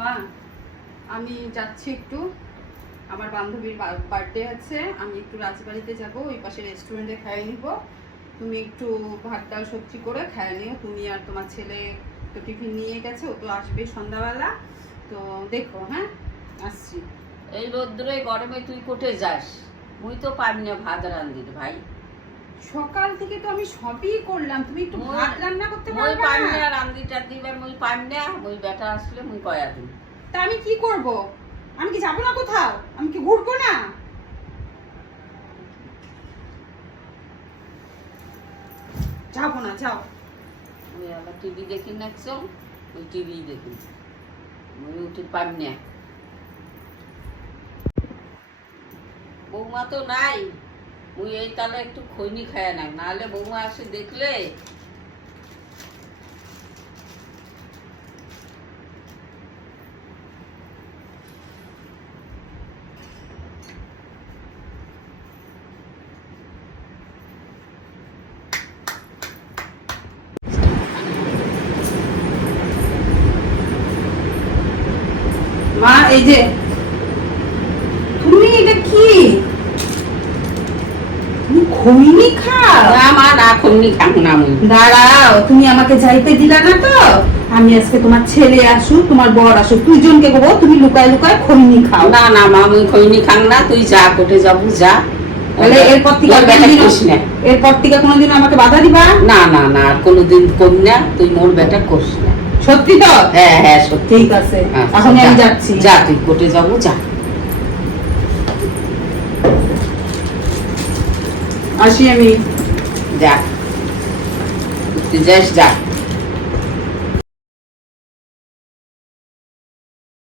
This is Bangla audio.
মা, আমি যাচ্ছি একটু, আমার বান্ধবীর বার্থডে আছে, আমি একটু রাজবাড়িতে যাব, ওই পাশে রেস্টুরেন্টে খাইয়ে নিব। তুমি একটু ভাত ডাল সবজি করে খাইয়ে নিও, তুমি আর তোমার ছেলে তো টিফিন নিয়ে গেছে, ও তো আসবে সন্ধ্যাবেলা। তো দেখো, হ্যাঁ আসছি। এই রোদ্রে গরমে তুই কোটে যাস? মুই তো পারি না ভাত রান্ধির ভাই। সকাল থেকে তো আমি সবই করলাম, তুমি একটু ভাত রান্না করতে মুই পারবে পারি না? না রান্ধিটা দিবার, মুই পারি না। মুই বেটা আসলে মুই কয়া দিই। তা আমি কি করব? আমি কি যাবো না কোথাও? আমি কি ঘুরবো না? যাবো না, যাও। মুই আবার টিভি দেখি না, ওই টিভি দেখি, মুই উঠে পারি না। বৌমা তো নাই, মুই এই তালে একটু খৈনি খায় না, নাহলে বৌমা আসে দেখলে। মা, এই যে তুমি, এটা কি? তুমি খৈনি খাও? না মা, না খৈনি খাং না মুই। দাঁড়াও, তুমি আমাকে যাইতে দিলা না তো। আমি আজকে তোমার ছেলে আসুক, তোমার বর আসুক, দুইজনকে বলবো তুমি লুকায় লুকায় খৈনি খাও। না না মা, মুই খৈনি খাং না, তুই যা কোটে যাবো যা। তাহলে এরপর থেকে কোনোদিন আমাকে বাধা দিবা না? না না, আর কোনোদিন করি না, তুই মোর বেটা করিস না। সত্যি তো? হ্যাঁ হ্যাঁ সত্যি। ঠিক আছে, আচ্ছা, এখন আমি যা, যাচ্ছি। যা তুই কোটে যাবো যা। আসি আমি। যা, তুই যাস যা।